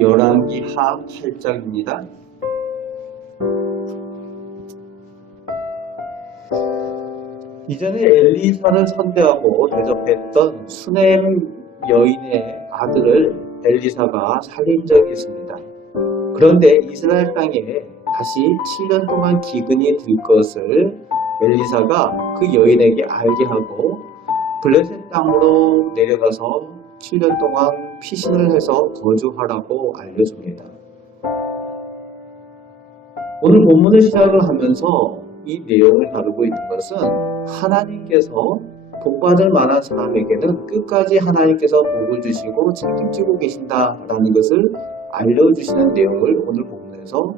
열왕기하 8장입니다. 이전에 엘리사를 선대하고 대접했던 수넴 여인의 아들을 엘리사가 살린 적이 있습니다. 그런데 이스라엘 땅에 다시 7년 동안 기근이 들 것을 엘리사가 그 여인에게 알게 하고 블레셋 땅으로 내려가서 7년 동안 피신을 해서 거주하라고 알려줍니다. 오늘 본문을 시작을 하면서 이 내용을 다루고 있는 것은 하나님께서 복받을 만한 사람에게는 끝까지 하나님께서 복을 주시고 책임지고 계신다라는 것을 알려주시는 내용을 오늘 본문에서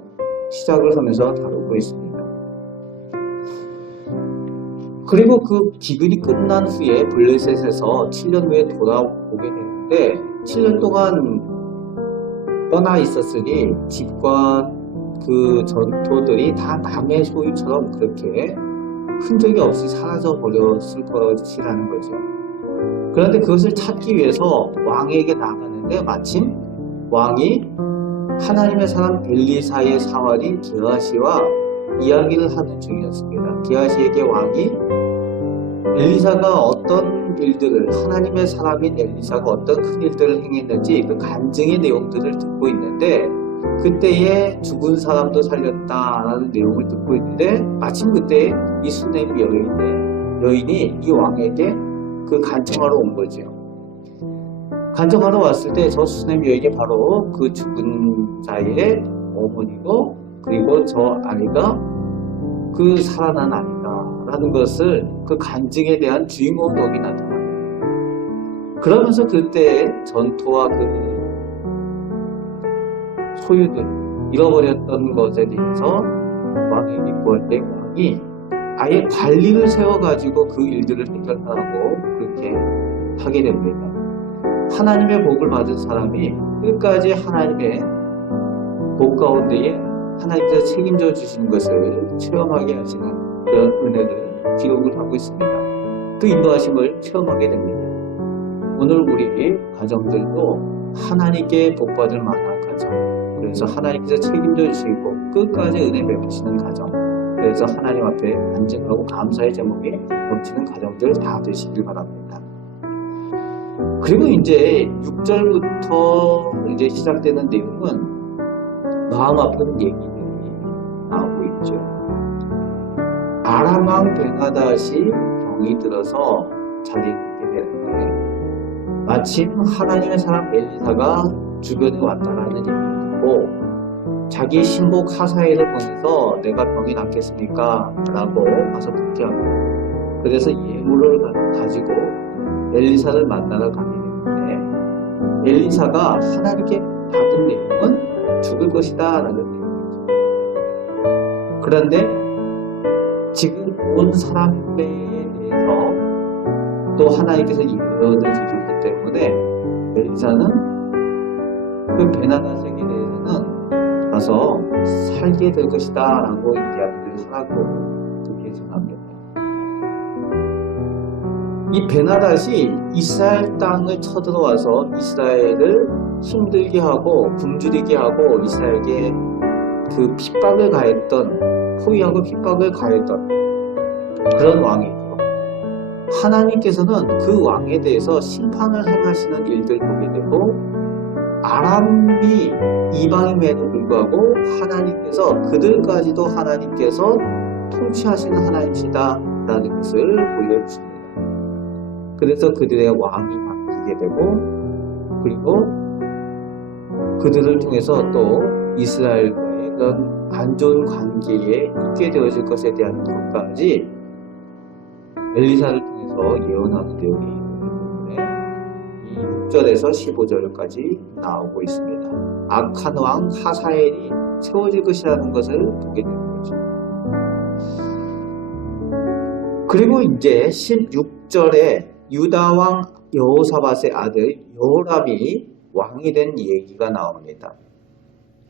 시작을 하면서 다루고 있습니다. 그리고 그 기근이 끝난 후에 블레셋에서 7년 후에 돌아오게 되는데 7년 동안 떠나 있었으니 집과 그 전토들이 다 남의 소유처럼 그렇게 흔적이 없이 사라져 버렸을 것이라는 거죠. 그런데 그것을 찾기 위해서 왕에게 나가는데 마침 왕이 하나님의 사람 엘리사의 사활인 게하시와 이야기를 하는 중이었습니다. 게하시에게 왕이 엘리사가 어떤 일들을, 하나님의 사람인 엘리사가 어떤 큰 일들을 행했는지 그 간증의 내용들을 듣고 있는데 그때에 죽은 사람도 살렸다라는 내용을 듣고 있는데 마침 그때 이 수넴 여인이 이 왕에게 그 간청하러 온 거죠. 간청하러 왔을 때 저 수넴 여인이 바로 그 죽은 자의 어머니고 그리고 저 아이가 그 살아난 아이다라는 것을 그 간증에 대한 주인공 덕이 나타납니다. 그러면서 그때 전토와 그 소유들, 잃어버렸던 것에 대해서 왕에게 구할 때 왕이 아예 관리를 세워가지고 그 일들을 해결하라고 그렇게 하게 됩니다. 하나님의 복을 받은 사람이 끝까지 하나님의 복 가운데에 하나님께서 책임져 주시는 것을 체험하게 하시는 그런 은혜를 기록을 하고 있습니다. 그 인도하심을 체험하게 됩니다. 오늘 우리 가정들도 하나님께 복받을 만한 가정, 그래서 하나님께서 책임져 주시고 끝까지 은혜 베푸시는 가정, 그래서 하나님 앞에 간증하고 감사의 제목에 넘치는 가정들 다 되시길 바랍니다. 그리고 이제 6절부터 이제 시작되는 내용은 마음 아픈 얘기들이 나오고 있죠. 아람 왕 베나닷이 병이 들어서 자리에 있게 되는데 마침 하나님의 사람 엘리사가 주변에 왔다라는 얘기를 듣고 자기 신복 하사엘을 보내서 내가 병이 낫겠습니까? 라고 가서 묻게 합니다. 그래서 예물을 가지고 엘리사를 만나러 가게 되는데 엘리사가 하나님께 받은 내용은 죽을 것이다 라는 내용이죠. 그런데 지금 온 사람에 대해서 또 하나님께서 예언을 주셨기 때문에 엘리사는 그 베나닷에게 대해서는 가서 살게 될 것이다 라고 이야기를 하고 그렇게 전합니다. 이 베나닷이 이스라엘 땅을 쳐들어와서 이스라엘을 힘들게 하고 굶주리게 하고 이스라엘에게 그 핍박을 가했던, 포위하고 핍박을 가했던 그런 왕이죠. 하나님께서는 그 왕에 대해서 심판을 행하시는 일들 보게 되고 아람이 이방임에도 불구하고 하나님께서 그들까지도 하나님께서 통치하시는 하나님이시다 라는 것을 보여주십니다. 그래서 그들의 왕이 바뀌게 되고 그리고 그들을 통해서 또 이스라엘과의 그런 안 좋은 관계에 있게 되어질 것에 대한 것까지 엘리사를 통해서 예언하는 내용이 있기 때문에 이 6절에서 15절까지 나오고 있습니다. 악한 왕 하사엘이 세워질 것이라는 것을 보게 되는 거죠. 그리고 이제 16절에 유다 왕 여호사밧의 아들 여호람이 왕이 된 얘기가 나옵니다.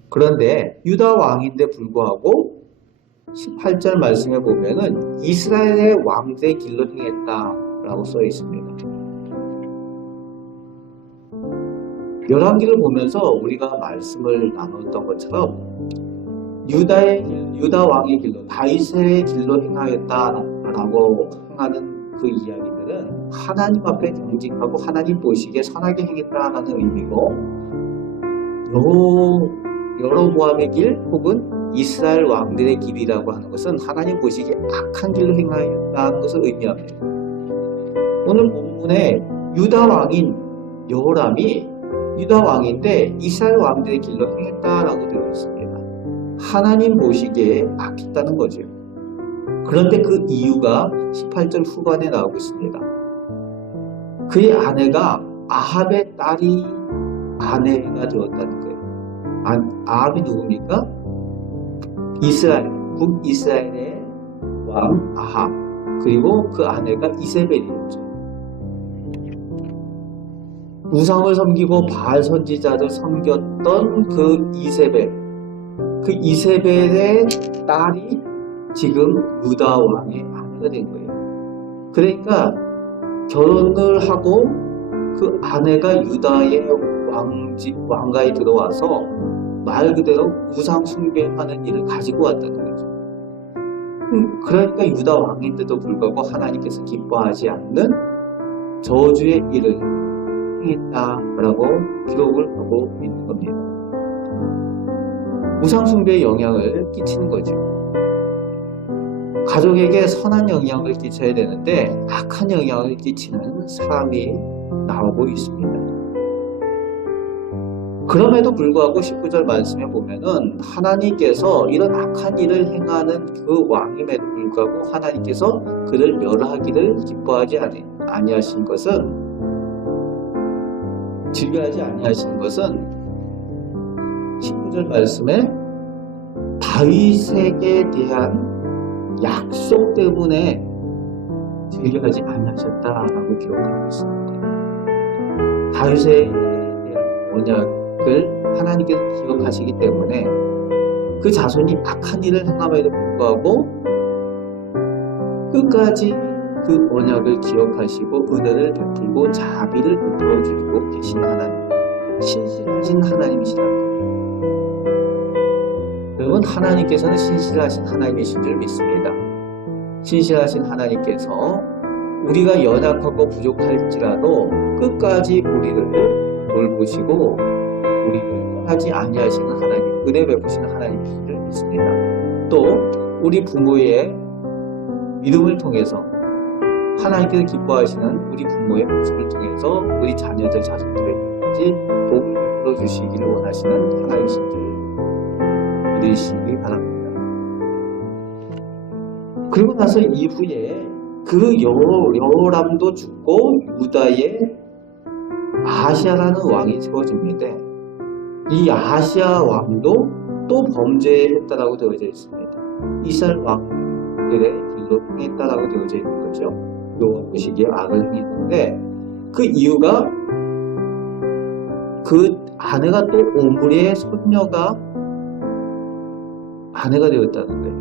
그런데 유다 왕인데 불구하고 18절 말씀에 보면은 이스라엘의 왕들의 길로 행했다라고 써 있습니다. 열왕기를 보면서 우리가 말씀을 나눴던 것처럼 유다 왕의 길로, 다윗의 길로 행하였다라고 행하는 그 이야기들은 하나님 앞에 정직하고 하나님 보시기에 선하게 행했다라는 의미고, 여로보암의 길 혹은 이스라엘 왕들의 길이라고 하는 것은 하나님 보시기에 악한 길로 행하였다는 것을 의미합니다. 오늘 본문에 유다 왕인 여호람이 유다 왕인데 이스라엘 왕들의 길로 행했다라고 되어 있습니다. 하나님 보시기에 악했다는 거죠. 그런데 그 이유가 18절 후반에 나오고 있습니다. 그의 아내가 아합의 딸이 아내가 되었다는 거예요. 아합이 누굽니까? 북이스라엘의 왕 아합, 그리고 그 아내가 이세벨이었죠. 우상을 섬기고 바알 선지자를 섬겼던 그 이세벨의 딸이 지금 유다 왕의 아내가 된 거예요. 그러니까 결혼을 하고 그 아내가 유다의 왕가에 들어와서 말 그대로 우상 숭배하는 일을 가지고 왔다는 거죠. 그러니까 유다 왕인데도 불구하고 하나님께서 기뻐하지 않는 저주의 일을 행했다라고 기록을 하고 있는 겁니다. 우상 숭배에 영향을 끼치는 거죠. 가족에게 선한 영향을 끼쳐야 되는데 악한 영향을 끼치는 사람이 나오고 있습니다. 그럼에도 불구하고 19절 말씀에 보면은 하나님께서 이런 악한 일을 행하는 그 왕임에도 불구하고 하나님께서 그를 멸하기를 기뻐하지 아니하신 것은, 즐겨하지 아니하신 것은 19절 말씀에 다윗에게 대한 약속 때문에 즐겨하지 아니하셨다라고 기록하고 있습니다. 다윗에 대한 언약을 하나님께서 기억하시기 때문에 그 자손이 악한 일을 행함에도 불구하고 끝까지 그 언약을 기억하시고 은혜를 베풀고 자비를 베풀어 주시고 계신 하나님, 신실하신 하나님이시라는 거예요. 여러분, 하나님께서는 신실하신 하나님이신 줄 믿습니다. 신실하신 하나님께서 우리가 연약하고 부족할지라도 끝까지 우리를 돌보시고 우리를 떠나지 아니하시는 하나님, 은혜 베푸시는 하나님이신 줄 믿습니다. 또 우리 부모의 믿음을 통해서 하나님께서 기뻐하시는 우리 부모의 모습을 통해서 우리 자녀들, 자손들에게까지 복을 베풀어 주시기를 원하시는 하나님이신 줄 믿으시기 바랍니다. 그리고 나서 이후에 그 여호람도 죽고 유다에 아하시아라는 왕이 세워집니다. 이 아하시아 왕도 또 범죄했다라고 되어져 있습니다. 이스라엘 왕들의 길로 행했다라고 되어져 있는 거죠. 여호와 보시기에 악을 행했는데 그 이유가 그 아내가 또 오므리의 손녀가 아내가 되었다는 거예요.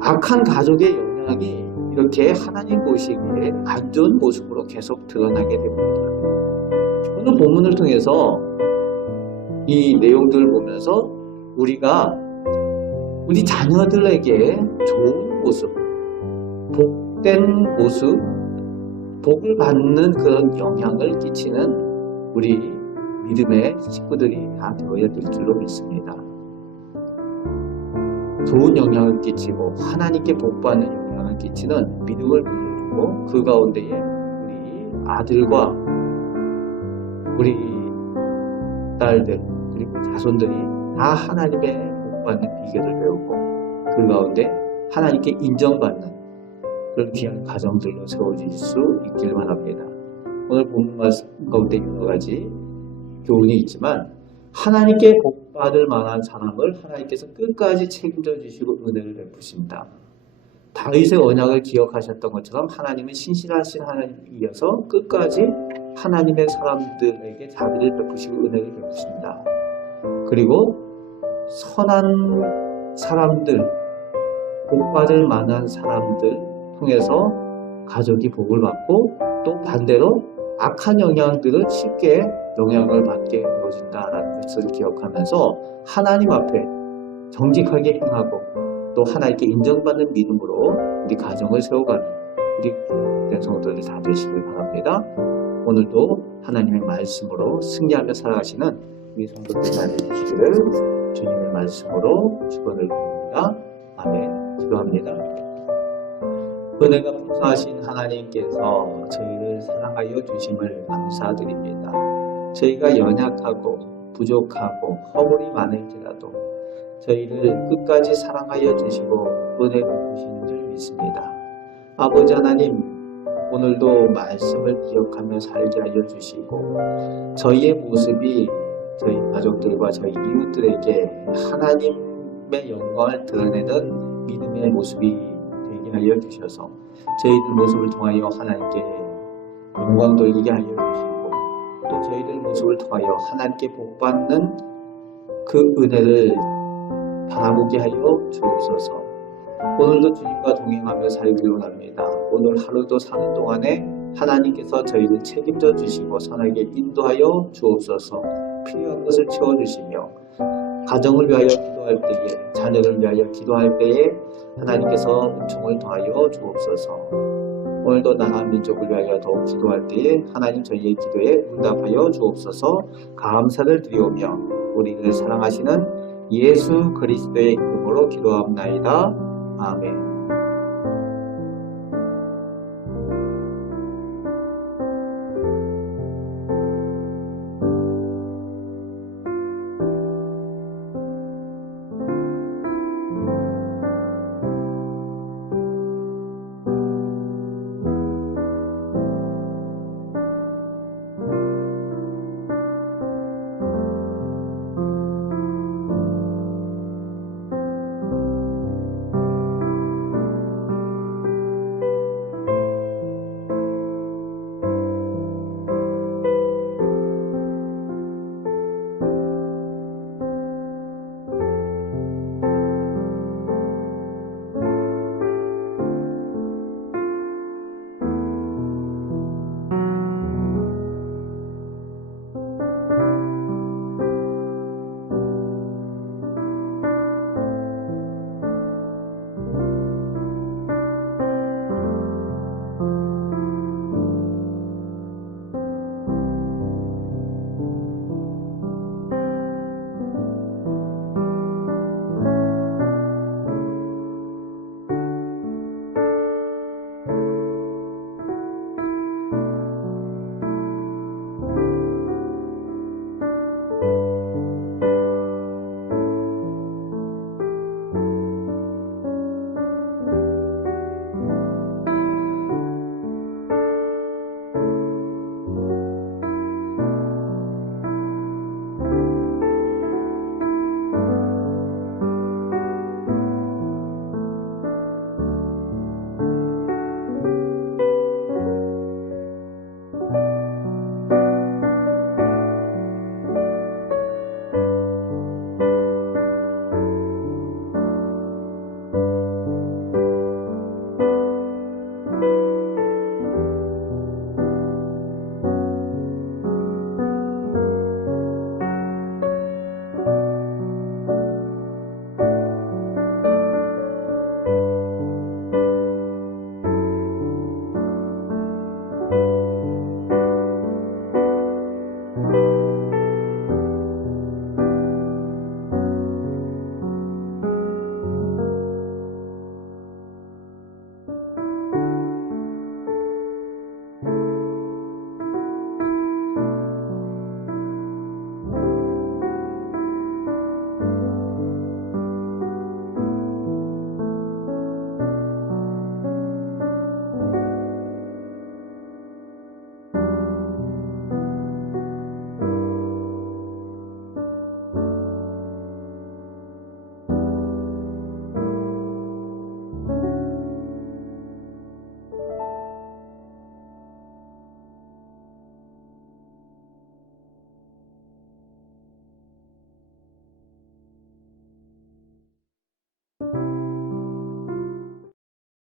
악한 가족의 영향이 이렇게 하나님 보시기에 안 좋은 모습으로 계속 드러나게 됩니다. 오늘 본문을 통해서 이 내용들을 보면서 우리가 우리 자녀들에게 좋은 모습, 복된 모습, 복을 받는 그런 영향을 끼치는 우리 믿음의 식구들이 다 되어야 될 줄로 믿습니다. 좋은 영향을 끼치고 하나님께 복받는 영향을 끼치는 믿음을 보여주고 그 가운데에 우리 아들과 우리 딸들 그리고 자손들이 다 하나님의 복받는 비결을 배우고 그 가운데 하나님께 인정받는 그런 귀한 가정들로 세워질 수 있길 바랍니다. 오늘 본문 말씀 가운데 여러 가지 교훈이 있지만 하나님께 복받을 만한 사람을 하나님께서 끝까지 책임져 주시고 은혜를 베푸십니다. 다윗의 언약을 기억하셨던 것처럼 하나님은 신실하신 하나님이어서 끝까지 하나님의 사람들에게 자비를 베푸시고 은혜를 베푸십니다. 그리고 선한 사람들, 복받을 만한 사람들 통해서 가족이 복을 받고 또 반대로 악한 영향들은 쉽게 영향을 받게 되어진다라는 것을 기억하면서 하나님 앞에 정직하게 행하고 또 하나님께 인정받는 믿음으로 우리 가정을 세워가는 우리 된 성도들 다 되시길 바랍니다. 오늘도 하나님의 말씀으로 승리하며 살아가시는 우리 성도들 다 되시기를 주님의 말씀으로 축원을 드립니다. 아멘. 기도합니다. 은혜가 풍성하신 하나님께서 저희를 사랑하여 주심을 감사드립니다. 저희가 연약하고 부족하고 허물이 많을지라도 저희를 끝까지 사랑하여 주시고 은혜를 주시는 줄 믿습니다. 아버지 하나님, 오늘도 말씀을 기억하며 살게 하여 주시고 저희의 모습이 저희 가족들과 저희 이웃들에게 하나님의 영광을 드러내는 믿음의 모습이 되게 하여 주셔서 저희들 모습을 통하여 하나님께 영광 돌리게 하여 주시고 또 저희들 모습을 통하여 하나님께 복받는 그 은혜를 바라보게 하여 주옵소서. 오늘도 주님과 동행하며 살기를 원합니다. 오늘 하루도 사는 동안에 하나님께서 저희를 책임져 주시고 선하게 인도하여 주옵소서. 필요한 것을 채워주시며 가정을 위하여 기도할 때에 자녀를 위하여 기도할 때에 하나님께서 은총을 더하여 주옵소서. 오늘도 나라 민족을 위하여 더욱 기도할 때에 하나님 저희의 기도에 응답하여 주옵소서. 감사를 드리오며 우리를 사랑하시는 예수 그리스도의 이름으로 기도합나이다. 아멘.